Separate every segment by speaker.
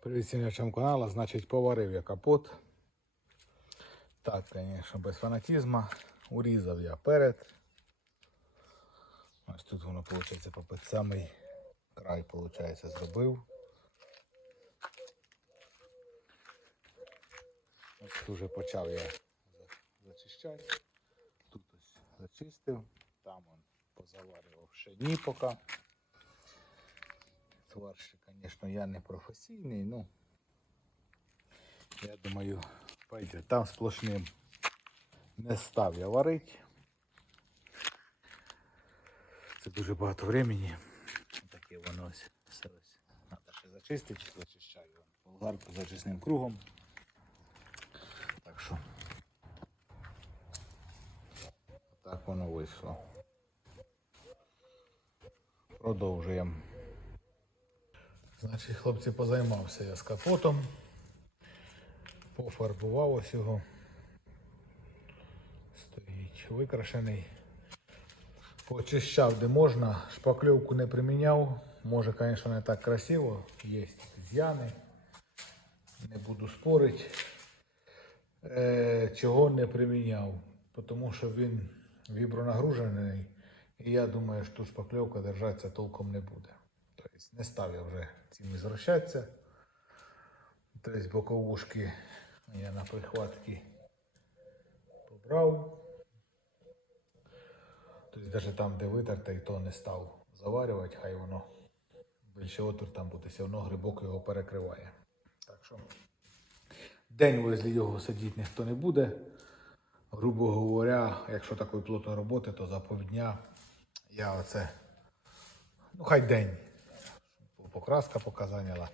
Speaker 1: Привіт каналу, значить поварив я капот. Так, звісно, без фанатизму. Урізав я перед. Ось тут воно виходить по самий край виходить, зробив. Ось тут вже почав я зачищати. Тут ось зачистив, там он позаварював ще ні поки. Сварщик, звісно, я не професійний, ну я думаю, пойде. Там сплошним не став я варити. Це дуже багато времени. Таке воно ось все. Треба ще зачистити, зачищаю болгарку зачисним кругом. Так що так воно вийшло. Продовжуємо. Значить, хлопці, позаймався я з капотом. Пофарбував ось його. Стоїть викрашений. Почищав де можна, шпакльовку не приміняв. Може, звісно, не так красиво. Є з'яни. Не буду спорити. Е, чого не приміняв? Тому що він вібронагружений. І я думаю, що шпакльовка держатися толком не буде. Тобто не став я вже цим возвращатися. Тобто боковушки я на прихватки побрав. Тобто навіть там, де витерте, і то не став заварювати, хай воно більше отвір там буде, все одно грибок його перекриває. Так що день возле його сидіти ніхто не буде. Грубо говоря, якщо такої плотної роботи, то за півдня я оце, ну хай день покраска поки зайняла.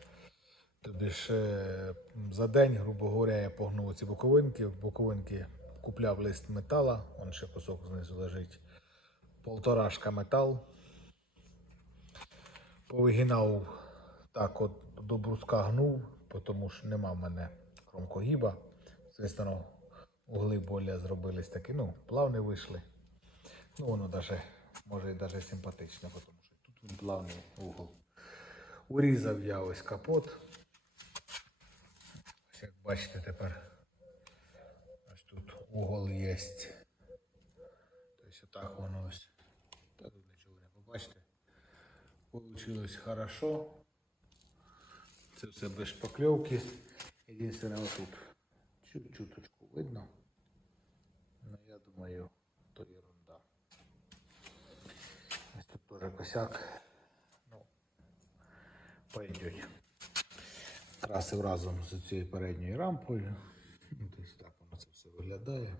Speaker 1: Тобі ж за день, грубо говоря, я погнув ці боковинки. Боковинки купляв лист метала, он ще кусок знизу лежить. Полторашка метал. Повигинав так от до бруска гнув, тому що нема в мене кромкогіба. Звісно, угли более зробились такі, ну, плавні вийшли. Ну, воно даже, може і даже симпатичне, тому що тут плавний угол. Урізав я ось капот. Ось як бачите тепер. Ось тут угол є. Тобто отак воно ось. Та тут нічого не побачите. Получилось хорошо. Це все без шпакльовки. Єдине отут. Чуть-чуточку видно. Ну я думаю, то ерунда. Ось тут теж косяк. Пойдет. Красив разом з цією передньою рампою. Ну, Тобто так воно це все виглядає.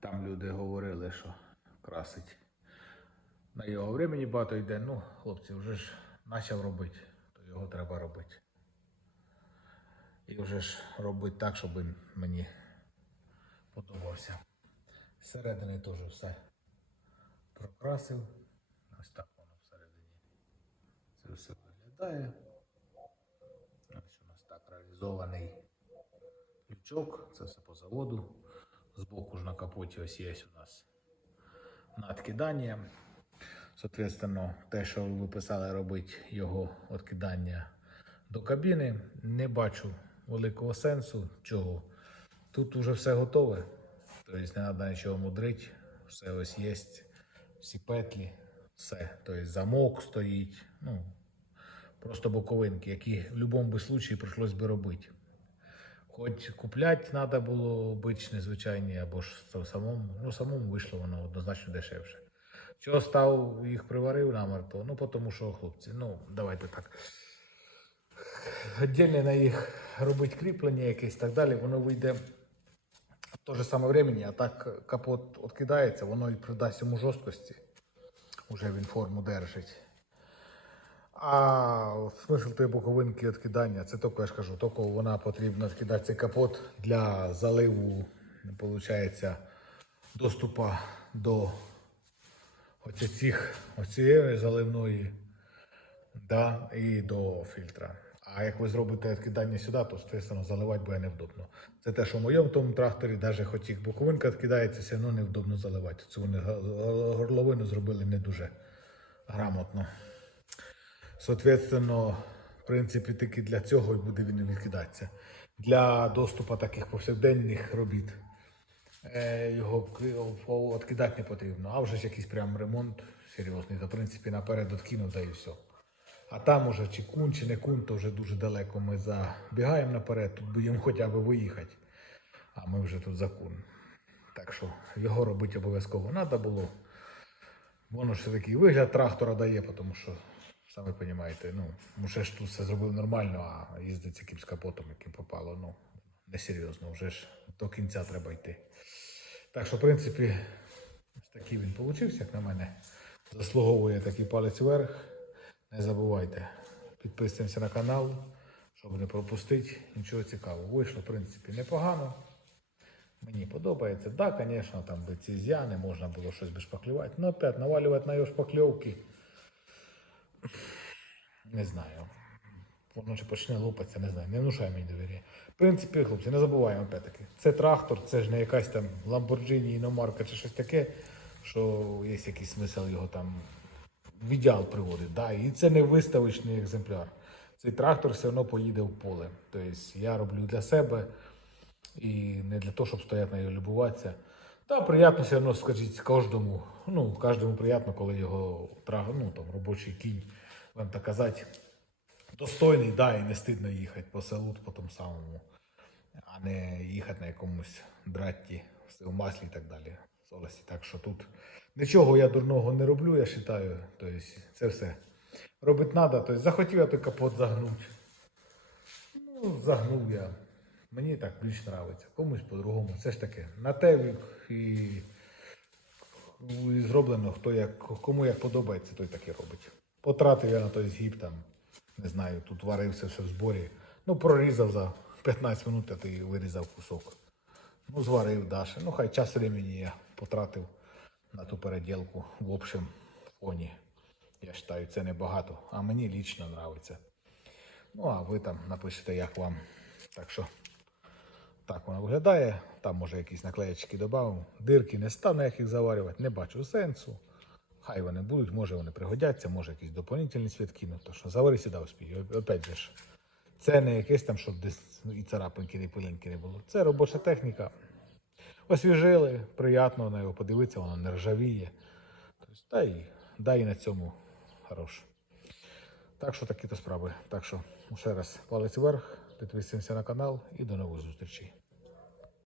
Speaker 1: Там люди говорили, що красить. На його времени багато йде. Ну, хлопці, вже ж почав робити, то його треба робити. І вже ж робити так, щоб він мені подобався. Зсередини теж все прокрасив. Ось так воно всередині. Це все виглядає. Ось у нас так реалізований лючок. Це все по заводу. Збоку ж на капоті ось є у нас надкидання. Соответственно, те, що ви писали робити його відкидання до кабіни, не бачу великого сенсу. Чого? Тут уже все готове. Тобто не треба нічого мудрити. Все ось є. Всі петлі, все. Тобто замок стоїть. Ну, просто боковинки, які в будь-якому випадку прийшлось би робити. Хоч купляти треба було обичні, звичайні, або ж самому, ну самому вийшло воно однозначно дешевше. Чого став їх приварив намертво? Ну, тому що хлопці, ну, давайте так. Віддільно на їх робити кріплення якесь так далі, воно вийде в те же саме времени, а так капот відкидається, воно і придасть йому жорсткості. Уже він форму держить. А смисл тієї боковинки відкидання, це тільки я ж кажу, тільки вона потрібно відкидати цей капот для заливу, виходить, доступу до оцих, оцієї заливної да, і до фільтра. А як ви зробите відкидання сюди, то стесано заливати буде невдобно. Це те, що в моєму тому тракторі, навіть хоч їх боковинка відкидається, все одно невдобно заливати. Це вони горловину зробили не дуже грамотно. Соответственно, в принципі, тільки для цього і буде він відкидатися. Для доступу таких повсякденних робіт е, його відкидати не потрібно. А вже ж якийсь прям ремонт серйозний, то в принципі наперед відкинув, да і все. А там уже чи кун, чи не кун, то вже дуже далеко ми забігаємо наперед, тут будемо хоча б виїхати. А ми вже тут за кун. Так що його робити обов'язково треба було. Воно ж такий вигляд трактора дає, тому що, самі розумієте, ну, вже ж тут все зробив нормально, а їздить з якимсь капотом, яким попало, ну, несерйозно, вже ж до кінця треба йти. Так що, в принципі, такий він получився, як на мене. Заслуговує такий палець вверх. Не забувайте, підписуємося на канал, щоб не пропустити нічого цікавого. Вийшло, в принципі, непогано. Мені подобається. Так, да, звісно, там би ці з'яни можна було щось би шпаклювати. Ну, опять навалювати на його шпакльовки. Не знаю. Воно чи почне лопатися, не знаю. Не внушає мені довір'я. В принципі, хлопці, не забуваємо опять-таки. Це трактор, це ж не якась там Lamborghini, іномарка чи щось таке, що є якийсь смисл його там в ідеал приводить. Да? І це не виставочний екземпляр. Цей трактор все одно поїде в поле. Тобто я роблю для себе і не для того, щоб стояти на його любуватися. Та приємно все одно, скажіть, кожному. Ну, кожному приємно, коли його ну, там, робочий кінь, вам так казати, достойний, да, і не стидно їхати по селу по тому самому, а не їхати на якомусь дратті в маслі і так далі. Солості. Так що тут нічого я дурного не роблю, я вважаю. Тобто це все. Робити треба, тобто захотів я той капот загнути. Ну, загнув я. Мені так більш подобається. Комусь по-другому. Це ж таке. На те і, і зроблено, хто як, кому як подобається, той так і робить. Потратив я на той згіб там, не знаю, тут варився все в зборі. Ну, прорізав за 15 минут, а ти вирізав кусок. Ну, зварив Даша. Ну, хай час времени я потратив на ту переділку в общем фоні. Я вважаю, це небагато, а мені лічно подобається. Ну, а ви там напишете, як вам. Так що так воно виглядає. Там може якісь наклеєчки додав. Дирки не стану, як їх заварювати, не бачу сенсу. Хай вони будуть, може вони пригодяться, може якісь доповнительні світ кину. То що завари сюди успій. Опять же ж, це не якесь там, щоб десь ну, і царапинки, і пилинки не було. Це робоча техніка. Освіжили, приємно на його подивитися, воно не ржавіє. Тобто, та і, да на цьому хорош. Так що такі то справи. Так що ще раз палець вверх, підписуємося на канал і до нових зустрічей.